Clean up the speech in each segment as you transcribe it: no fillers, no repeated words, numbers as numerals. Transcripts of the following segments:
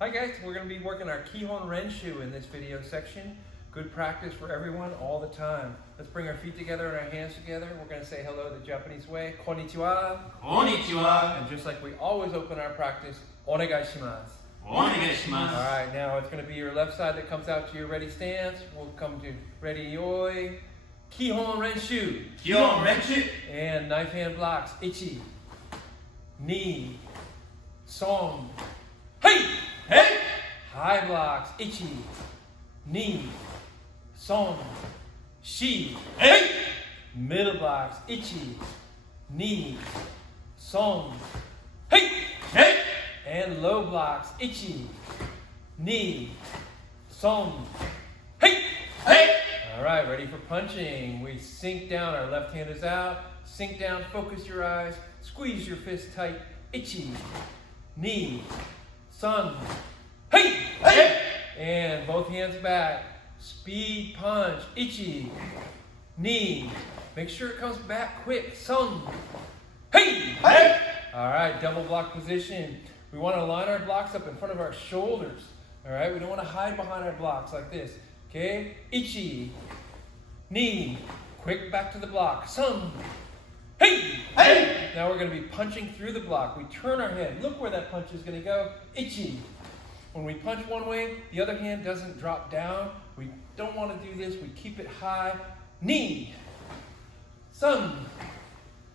Hi guys, we're going to be working our Kihon Renshu in this video section. Good practice for everyone all the time. Let's bring our feet together and our hands together. We're going to say hello the Japanese way. Konnichiwa. Konnichiwa. And just like we always open our practice, onegaishimasu. Onegaishimasu. Alright, now it's going to be your left side that comes out to your ready stance. We'll come to ready yoi. Kihon Renshu. Kihon Renshu. And knife hand blocks. Ichi. Ni. Song. Hey! Hey! High blocks. Ichi. Ni. Song. Shi. Hey! Middle blocks. Ichi. Ni. Song. Hey! Hey! And low blocks. Ichi. Ni. Song. Hey! Hey! Alright, ready for punching. We sink down, our left hand is out. Sink down, focus your eyes. Squeeze your fist tight. Ichi. Ni. Sun. Hey! Hey! And both hands back. Speed punch. Ichi. Ni. Make sure it comes back quick. Sun. Hey! Hey! Alright, double block position. We want to line our blocks up in front of our shoulders. Alright, we don't want to hide behind our blocks like this. Okay? Ichi. Ni. Quick back to the block. Sun. Hey! Hey! Now we're going to be punching through the block. We turn our head. Look where that punch is going to go. Ichi. When we punch one way, the other hand doesn't drop down. We don't want to do this. We keep it high. Ni. Sun.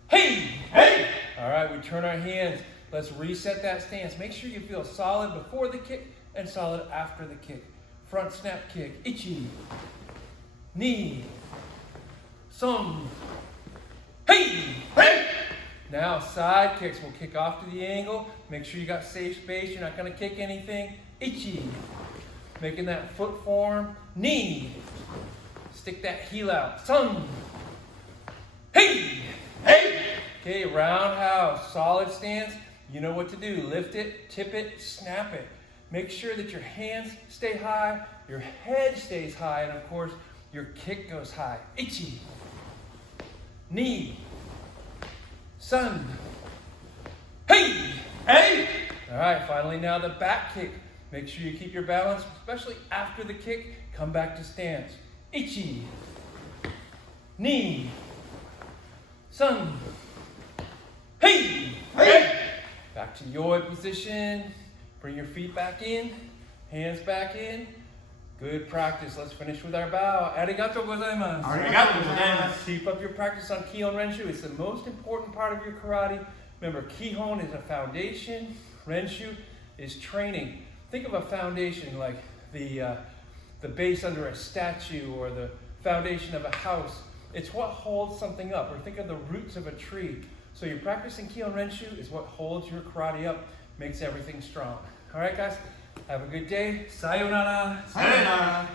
Hey! Hey! All right, we turn our hands. Let's reset that stance. Make sure you feel solid before the kick and solid after the kick. Front snap kick. Ichi. Ni. Sun. Hey! Hey! Now side kicks. We'll kick off to the angle. Make sure you got safe space. You're not going to kick anything. Ichi. Making that foot form. Ni. Stick that heel out. Sun. Hey! Hey! Okay, roundhouse. Solid stance. You know what to do. Lift it, tip it, snap it. Make sure that your hands stay high, your head stays high, and of course, your kick goes high. Ichi. Ni. Sun. Hey! Hey! All right, finally now the back kick. Make sure you keep your balance, especially after the kick. Come back to stance. Ichi. Ni. Sun. Hey! Hey! Back to yoi position. Bring your feet back in. Hands back in. Good practice. Let's finish with our bow. Arigatou gozaimasu. Arigatou gozaimasu. Keep up your practice on Kihon Renshu. It's the most important part of your karate. Remember, Kihon is a foundation. Renshu is training. Think of a foundation like the base under a statue or the foundation of a house. It's what holds something up. Or think of the roots of a tree. So you're practicing Kihon Renshu is what holds your karate up, makes everything strong. All right, guys, have a good day. Sayonara. Sayonara.